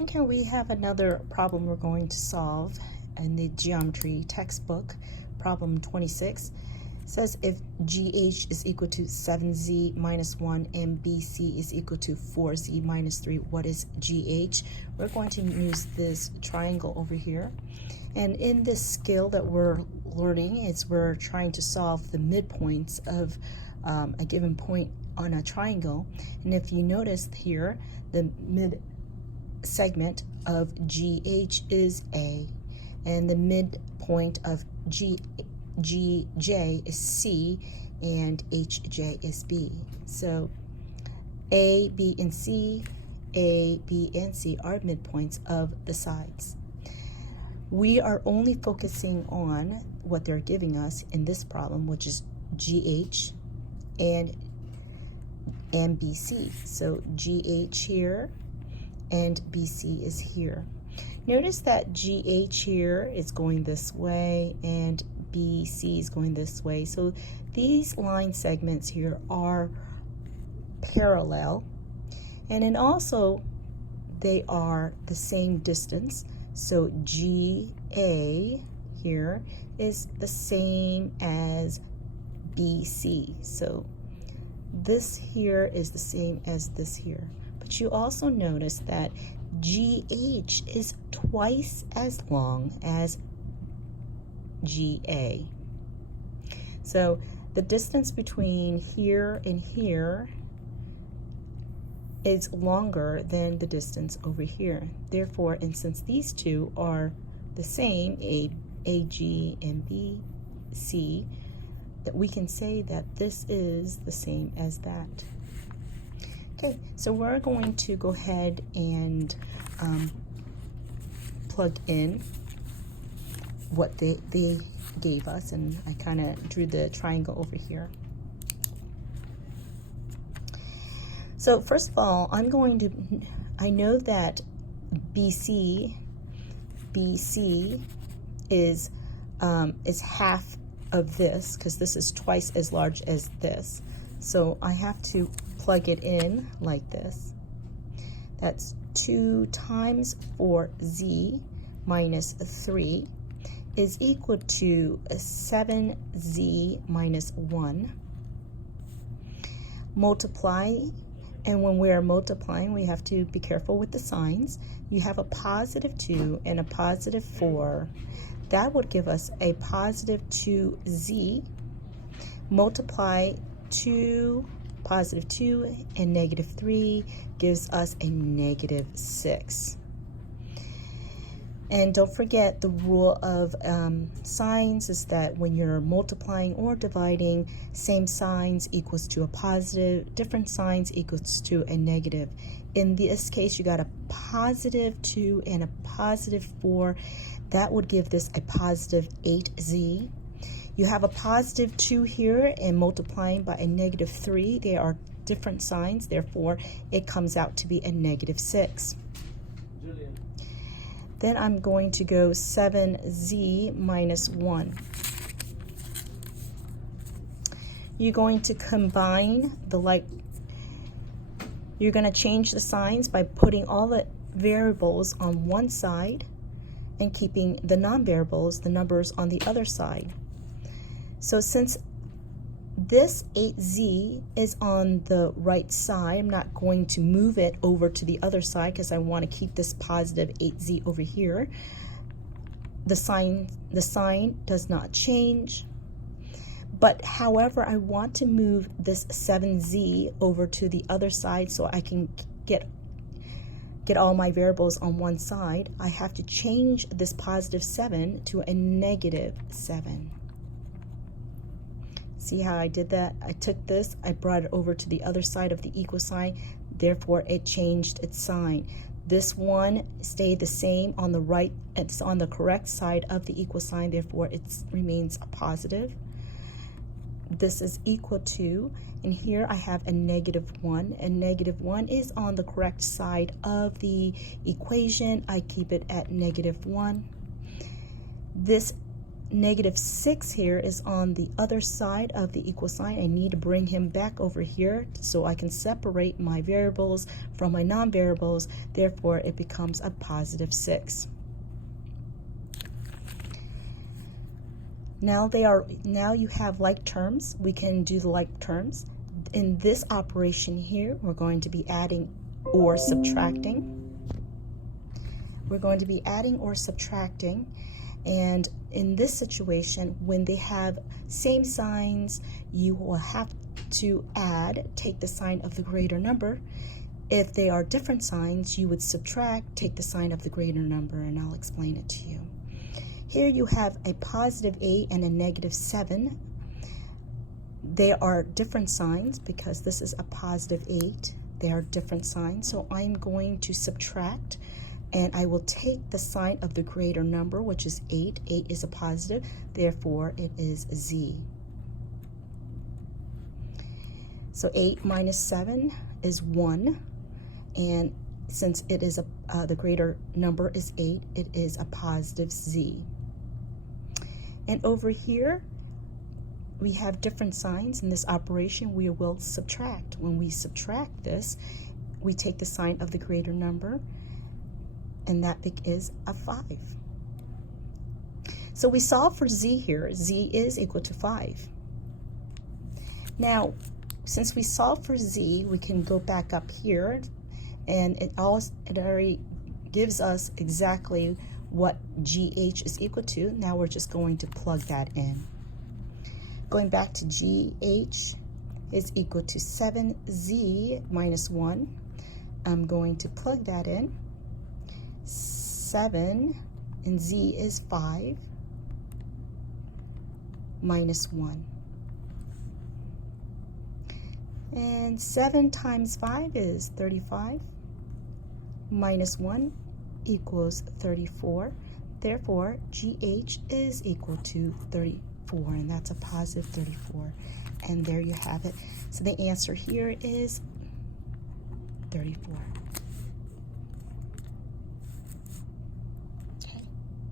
Okay, we have another problem we're going to solve in the geometry textbook. Problem 26 says if GH is equal to 7z minus 1 and BC is equal to 4z minus 3, what is GH? We're going to use this triangle over here. And in this skill that we're learning, we're trying to solve the midpoints of a given point on a triangle. And if you notice here, the mid segment of GH is A, and the midpoint of GJ is C, and HJ is B. So A, B, and C, A, B, and C are midpoints of the sides. We are only focusing on what they're giving us in this problem, which is GH and BC. So GH here and BC is here. Notice that GH here is going this way and BC is going this way. So these line segments here are parallel, and then also they are the same distance. So GA here is the same as BC. So this here is the same as this here. But you also notice that GH is twice as long as GA. So the distance between here and here is longer than the distance over here. Therefore, and since these two are the same, AG and BC, that we can say that this is the same as that. Okay, so we're going to go ahead and plug in what they gave us, and I kind of drew the triangle over here. So first of all, I know that BC is half of this, because this is twice as large as this. So I have to plug it in like this. That's 2 times 4z minus 3 is equal to 7z minus 1. Multiply, and when we're multiplying, we have to be careful with the signs. You have a positive 2 and a positive 4. That would give us a positive 2z. Multiply 2, positive 2, and negative 3 gives us a negative 6. And don't forget, the rule of signs is that when you're multiplying or dividing, same signs equals to a positive, different signs equals to a negative. In this case, you got a positive 2 and a positive 4. That would give this a positive 8z. You have a positive 2 here and multiplying by a negative 3. They are different signs, therefore it comes out to be a negative 6. Julian. Then I'm going to go 7z minus 1. You're going to combine you're going to change the signs by putting all the variables on one side and keeping the non-variables, the numbers, on the other side. So since this 8z is on the right side, I'm not going to move it over to the other side because I want to keep this positive 8z over here. The sign does not change. But however, I want to move this 7z over to the other side so I can get all my variables on one side. I have to change this positive 7 to a negative 7. See how I did that? I took this, I brought it over to the other side of the equal sign, therefore it changed its sign. This one stayed the same on the right, it's on the correct side of the equal sign, therefore it remains a positive. This is equal to, and here I have a negative 1, and negative 1 is on the correct side of the equation. I keep it at negative 1. This -6 here is on the other side of the equal sign. I need to bring him back over here so I can separate my variables from my non-variables. Therefore, it becomes a +6. Now you have like terms. We can do the like terms. In this operation here, we're going to be adding or subtracting. We're going to be adding or subtracting. And in this situation, when they have same signs, you will have to add, take the sign of the greater number. If they are different signs, you would subtract, take the sign of the greater number, and I'll explain it to you. Here you have a +8 and a -7. They are different signs because this is a +8. They are different signs, so I'm going to subtract, and I will take the sign of the greater number, which is 8. 8 is a positive, therefore it is Z. So 8 minus 7 is 1, and since it is the greater number is 8, it is a +Z. And over here, we have different signs. In this operation, we will subtract. When we subtract this, we take the sign of the greater number, and that is a 5. So we solve for Z here. Z is equal to 5. Now, since we solve for Z, we can go back up here, and it already gives us exactly what GH is equal to. Now we're just going to plug that in. Going back to GH is equal to 7Z minus 1. I'm going to plug that in. 7 and Z is 5 minus 1. And 7 times 5 is 35 minus 1 equals 34. Therefore, GH is equal to 34, and that's a +34. And there you have it. So the answer here is 34.